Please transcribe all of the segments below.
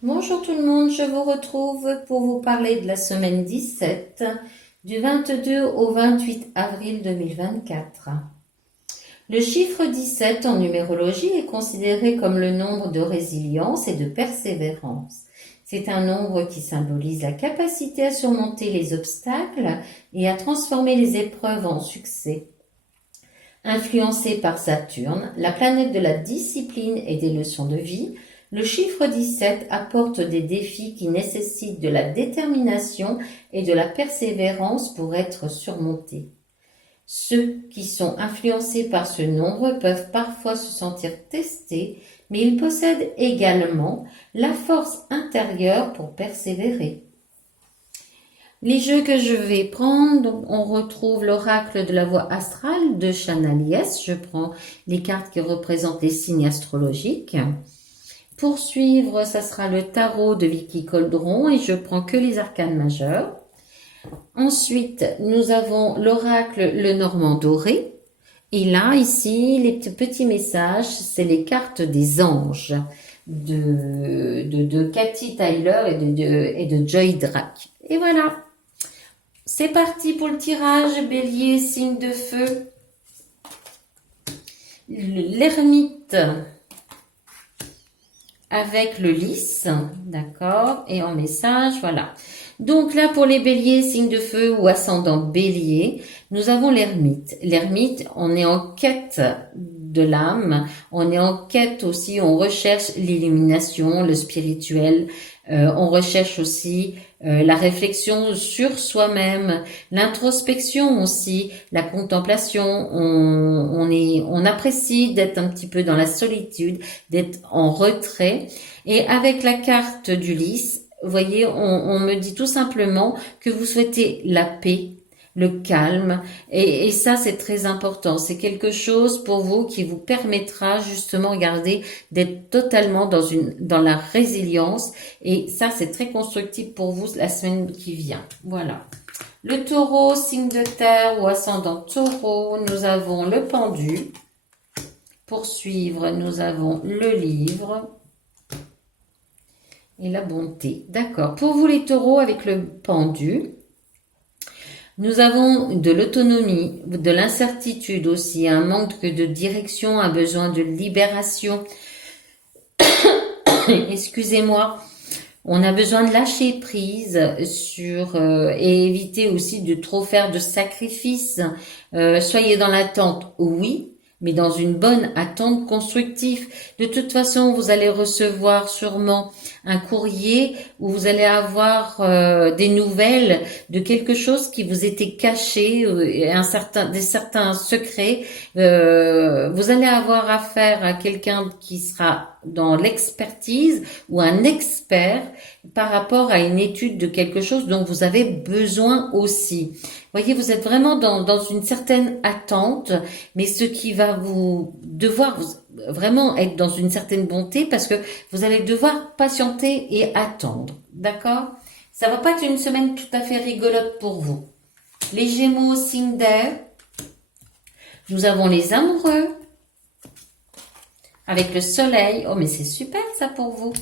Bonjour tout le monde, je vous retrouve pour vous parler de la semaine 17 du 22 au 28 avril 2024. Le chiffre 17 en numérologie est considéré comme le nombre de résilience et de persévérance. C'est un nombre qui symbolise la capacité à surmonter les obstacles et à transformer les épreuves en succès. Influencé par Saturne, la planète de la discipline et des leçons de vie, le chiffre 17 apporte des défis qui nécessitent de la détermination et de la persévérance pour être surmontés. Ceux qui sont influencés par ce nombre peuvent parfois se sentir testés, mais ils possèdent également la force intérieure pour persévérer. Les jeux que je vais prendre, donc on retrouve l'oracle de la voie astrale de Chanalies. Je prends les cartes qui représentent les signes astrologiques. Pour suivre, ça sera le tarot de Vicky Coldron et je prends que les arcanes majeurs. Ensuite, nous avons l'oracle le Normand doré. Et là, ici, les petits messages, c'est les cartes des anges de Cathy Tyler et de Joy Drac. Et voilà. C'est parti pour le tirage, Bélier, signe de feu. L'ermite avec le lys, d'accord, et en message, voilà. Donc là, pour les béliers, signe de feu ou ascendant bélier, nous avons l'ermite. L'ermite, on est en quête de l'âme, on est en quête aussi, on recherche l'illumination, le spirituel, on recherche aussi la réflexion sur soi-même, l'introspection aussi, la contemplation. On apprécie d'être un petit peu dans la solitude, d'être en retrait. Et avec la carte du lys, vous voyez, on me dit tout simplement que vous souhaitez la paix, le calme, et ça c'est très important. C'est quelque chose pour vous qui vous permettra justement, regardez, d'être totalement dans la résilience, et ça c'est très constructif pour vous la semaine qui vient. Voilà. Le taureau, signe de terre ou ascendant taureau, nous avons le pendu. Pour suivre, nous avons le livre et la bonté. D'accord. Pour vous les taureaux, avec le pendu, nous avons de l'autonomie, de l'incertitude aussi, un manque de direction, un besoin de libération. Excusez-moi. On a besoin de lâcher prise et éviter aussi de trop faire de sacrifices. Soyez dans l'attente, oui, mais dans une bonne attente constructive. De toute façon, vous allez recevoir sûrement un courrier où vous allez avoir des nouvelles de quelque chose qui vous était caché, certains secrets. Vous allez avoir affaire à quelqu'un qui sera dans l'expertise ou un expert par rapport à une étude de quelque chose dont vous avez besoin aussi. Voyez, vous êtes vraiment dans une certaine attente, mais ce qui va vous devoir vraiment être dans une certaine bonté parce que vous allez devoir patienter et attendre. D'accord? Ça va pas être une semaine tout à fait rigolote pour vous. Les Gémeaux, signe d'air. Nous avons les amoureux avec le soleil. Oh, mais c'est super ça pour vous.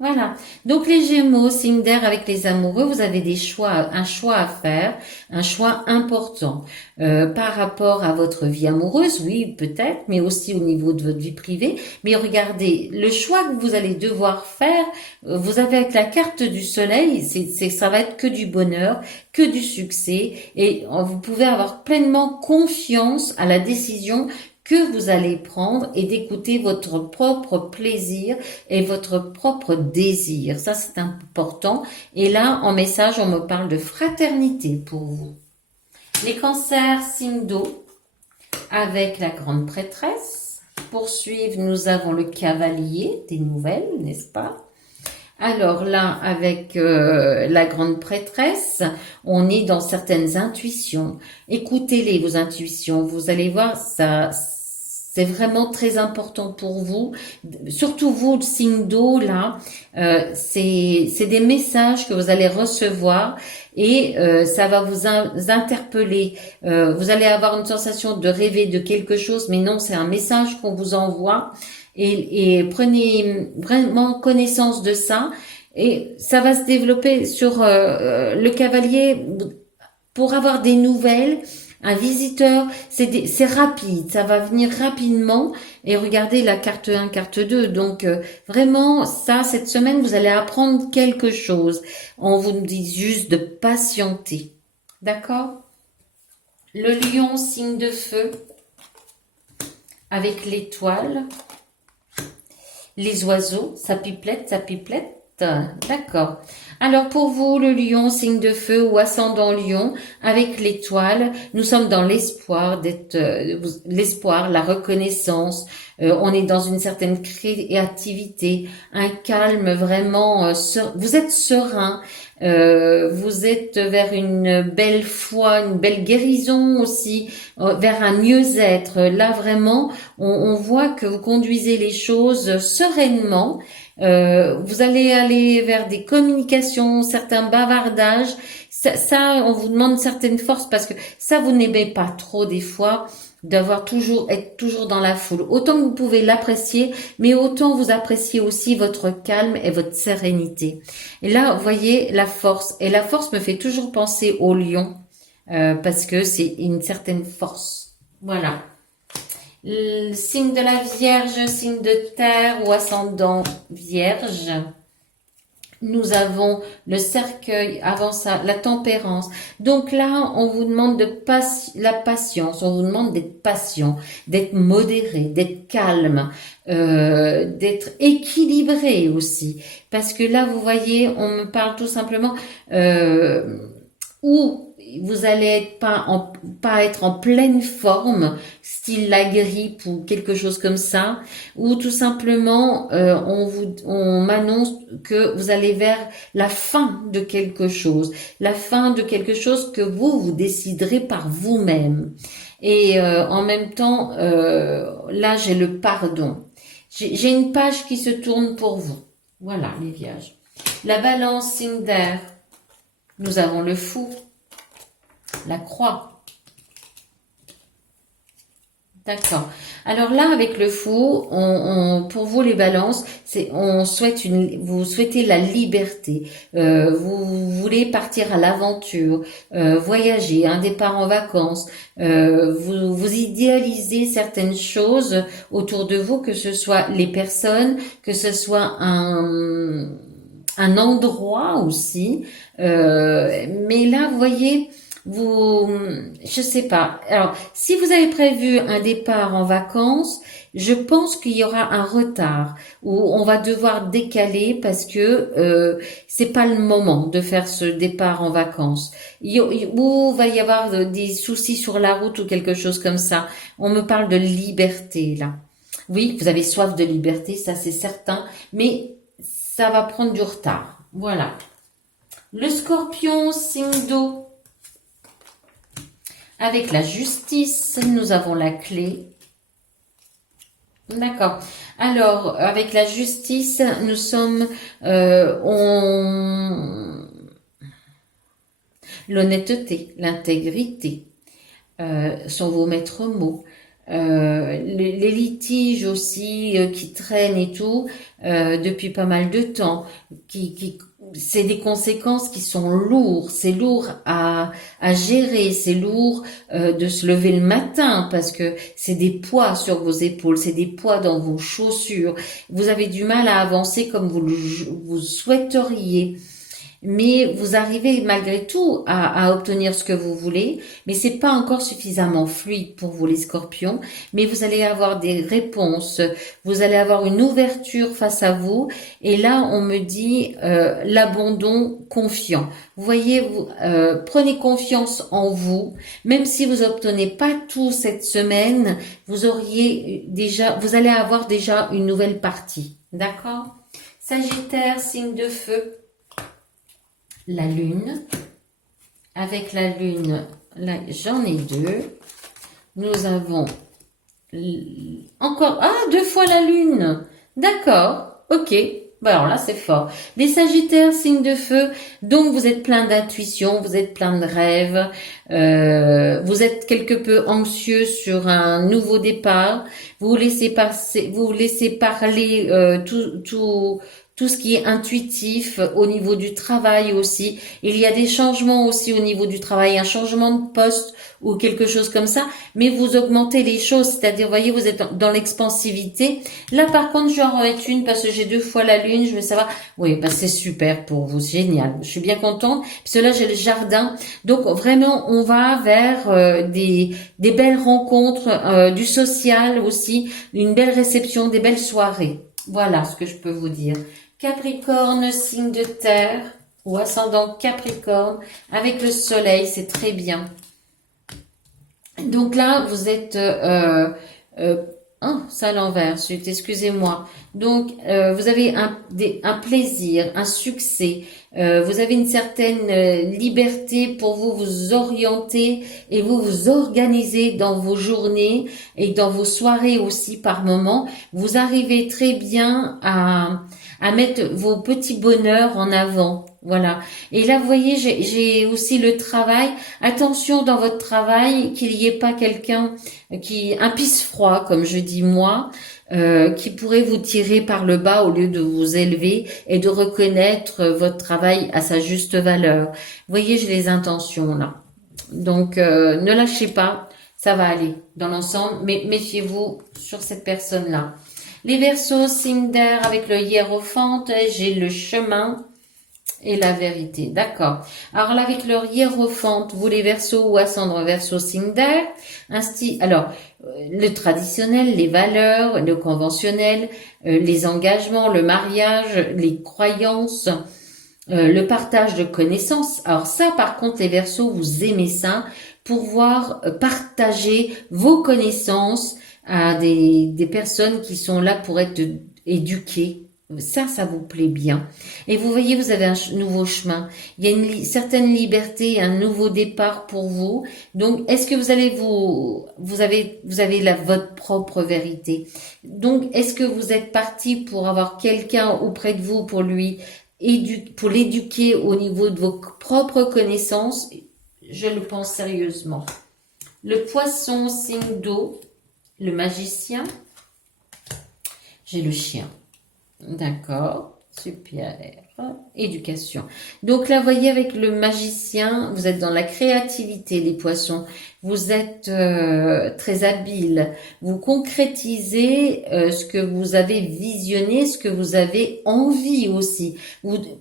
Voilà. Donc les Gémeaux, signe d'air avec les amoureux, vous avez un choix à faire, un choix important par rapport à votre vie amoureuse, oui peut-être, mais aussi au niveau de votre vie privée. Mais regardez, le choix que vous allez devoir faire, vous avez avec la carte du soleil, ça va être que du bonheur, que du succès, et vous pouvez avoir pleinement confiance à la décision que vous allez prendre et d'écouter votre propre plaisir et votre propre désir. Ça, c'est important. Et là, en message, on me parle de fraternité pour vous. Les cancers, signe d'eau, avec la grande prêtresse. Pour suivre, nous avons le cavalier des nouvelles, n'est-ce pas? Alors là, avec la grande prêtresse, on est dans certaines intuitions. Écoutez-les, vos intuitions. Vous allez voir, ça, c'est vraiment très important pour vous. Surtout vous, le signe d'eau, là, c'est des messages que vous allez recevoir et ça va vous interpeller. Vous allez avoir une sensation de rêver de quelque chose, mais non, c'est un message qu'on vous envoie. et prenez vraiment connaissance de ça. Et ça va se développer sur le cavalier pour avoir des nouvelles. Un visiteur, c'est rapide, ça va venir rapidement. Et regardez la carte 1, carte 2. Donc vraiment, ça, cette semaine, vous allez apprendre quelque chose. On vous dit juste de patienter. D'accord? Le lion, signe de feu, avec l'étoile. Les oiseaux, ça pipelette, ça pipelette. D'accord. Alors pour vous, le lion, signe de feu ou ascendant lion, avec l'étoile, nous sommes dans l'espoir d'être, l'espoir, la reconnaissance. On est dans une certaine créativité, un calme vraiment. Vous êtes serein. Vous êtes vers une belle foi, une belle guérison aussi, vers un mieux-être. Là vraiment, on voit que vous conduisez les choses sereinement. Vous allez aller vers des communications, certains bavardages. Ça, on vous demande certaines forces parce que ça, vous n'aimez pas trop des fois être toujours dans la foule. Autant que vous pouvez l'apprécier, mais autant vous appréciez aussi votre calme et votre sérénité. Et là, vous voyez la force. Et la force me fait toujours penser au lion parce que c'est une certaine force. Voilà. Le signe de la Vierge, signe de terre ou ascendant Vierge. Nous avons le cercueil, avant ça, la tempérance. Donc là, on vous demande la patience, on vous demande d'être patient, d'être modéré, d'être calme, d'être équilibré aussi. Parce que là, vous voyez, on me parle tout simplement où vous allez pas être en pleine forme, style la grippe ou quelque chose comme ça, ou tout simplement on m'annonce que vous allez vers la fin de quelque chose que vous déciderez par vous-même. Et en même temps, là j'ai le pardon. J'ai une page qui se tourne pour vous. Voilà les Vierges. La Balance, signe d'air. Nous avons le Fou. La croix. D'accord. Alors là, avec le Fou, pour vous les Balances, vous souhaitez la liberté. Vous voulez partir à l'aventure, voyager, un départ en vacances. Vous idéalisez certaines choses autour de vous, que ce soit les personnes, que ce soit un endroit aussi. Mais là, vous voyez, je sais pas. Alors, si vous avez prévu un départ en vacances, je pense qu'il y aura un retard où on va devoir décaler parce que c'est pas le moment de faire ce départ en vacances. Ou va y avoir des soucis sur la route ou quelque chose comme ça. On me parle de liberté là. Oui, vous avez soif de liberté, ça c'est certain, mais ça va prendre du retard. Voilà. Le Scorpion, signe d'eau. Avec la justice, nous avons la clé. D'accord. Alors, avec la justice, nous sommes... l'honnêteté, l'intégrité sont vos maîtres mots. Les litiges aussi qui traînent et tout depuis pas mal de temps, c'est des conséquences qui sont lourdes, c'est lourd à gérer, c'est lourd de se lever le matin parce que c'est des poids sur vos épaules, c'est des poids dans vos chaussures. Vous avez du mal à avancer comme vous souhaiteriez. Mais vous arrivez malgré tout à obtenir ce que vous voulez, mais c'est pas encore suffisamment fluide pour vous les Scorpions, mais vous allez avoir des réponses, vous allez avoir une ouverture face à vous, et là on me dit l'abandon confiant. Vous voyez, prenez confiance en vous, même si vous obtenez pas tout cette semaine, vous allez avoir déjà une nouvelle partie, d'accord? Sagittaire, signe de feu. La lune, avec la lune, là j'en ai deux, nous avons encore, 2 fois la lune, d'accord, ok, Ben alors là, c'est fort. Les Sagittaires, signe de feu, donc vous êtes plein d'intuition, vous êtes plein de rêves, vous êtes quelque peu anxieux sur un nouveau départ, vous laissez passer, vous laissez parler tout ce qui est intuitif au niveau du travail aussi. Il y a des changements aussi au niveau du travail, un changement de poste ou quelque chose comme ça, mais vous augmentez les choses, c'est-à-dire, voyez, vous êtes dans l'expansivité. Là, par contre, je vais en mettre une parce que j'ai 2 fois la lune, je veux savoir. Oui, bah c'est super pour vous, génial. Je suis bien contente, parce que là, j'ai le jardin. Donc, vraiment, on va vers des belles rencontres, du social aussi, une belle réception, des belles soirées. Voilà ce que je peux vous dire. Capricorne, signe de terre, ou ascendant Capricorne, avec le soleil, c'est très bien. Donc là, vous êtes... c'est à l'envers, excusez-moi. Donc, vous avez un plaisir, un succès. Vous avez une certaine liberté pour vous orienter et vous organiser dans vos journées et dans vos soirées aussi par moment. Vous arrivez très bien à mettre vos petits bonheurs en avant. Voilà. Et là, vous voyez, j'ai aussi le travail. Attention dans votre travail qu'il n'y ait pas quelqu'un un pisse-froid, comme je dis moi, qui pourrait vous tirer par le bas au lieu de vous élever et de reconnaître votre travail à sa juste valeur. Vous voyez, j'ai les intentions là. Donc, ne lâchez pas, ça va aller dans l'ensemble, mais méfiez-vous sur cette personne-là. Les Verseaux, signe d'air avec le hiérophante, j'ai le chemin et la vérité. D'accord. Alors là, avec le hiérophante, vous les Verseaux ou ascendant Verseau, signe d'air, alors, le traditionnel, les valeurs, le conventionnel, les engagements, le mariage, les croyances, le partage de connaissances. Alors ça, par contre, les Verseaux, vous aimez ça, pouvoir partager vos connaissances à des personnes qui sont là pour être éduquées. Ça vous plaît bien. Et vous voyez, vous avez un nouveau chemin. Il y a une certaine liberté, un nouveau départ pour vous. Donc, est-ce que vous allez vous avez votre propre vérité. Donc, est-ce que vous êtes parti pour avoir quelqu'un auprès de vous pour pour l'éduquer au niveau de vos propres connaissances? Je le pense sérieusement. Le Poisson, signe d'eau, le Magicien, j'ai le Chien. D'accord, super. Éducation. Donc là, vous voyez, avec le Magicien, vous êtes dans la créativité, les Poissons. Vous êtes très habile. Vous concrétisez ce que vous avez visionné, ce que vous avez envie aussi.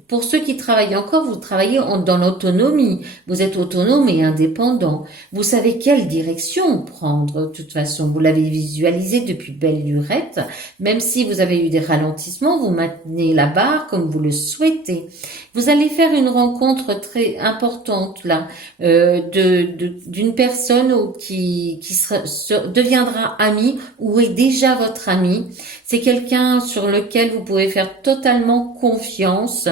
Pour ceux qui travaillent encore, vous travaillez dans l'autonomie. Vous êtes autonome et indépendant. Vous savez quelle direction prendre. De toute façon, vous l'avez visualisé depuis belle lurette. Même si vous avez eu des ralentissements, vous maintenez la barre comme vous le souhaitez. Vous allez faire une rencontre très importante là d'une personne qui deviendra amie ou est déjà votre ami. C'est quelqu'un sur lequel vous pouvez faire totalement confiance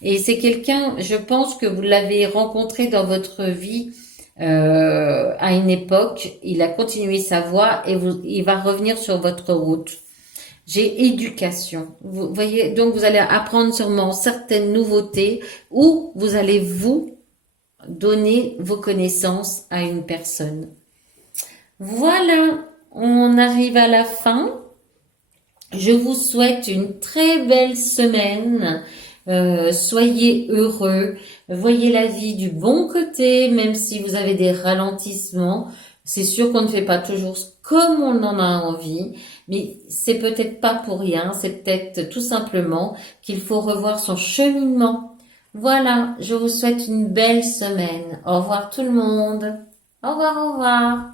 et c'est quelqu'un, je pense que vous l'avez rencontré dans votre vie à une époque. Il a continué sa voie et il va revenir sur votre route. J'ai éducation. Vous voyez, donc vous allez apprendre sûrement certaines nouveautés ou vous allez vous donner vos connaissances à une personne. Voilà, on arrive à la fin. Je vous souhaite une très belle semaine. Soyez heureux. Voyez la vie du bon côté, même si vous avez des ralentissements. C'est sûr qu'on ne fait pas toujours comme on en a envie, mais c'est peut-être pas pour rien, c'est peut-être tout simplement qu'il faut revoir son cheminement. Voilà, je vous souhaite une belle semaine. Au revoir tout le monde. Au revoir, au revoir.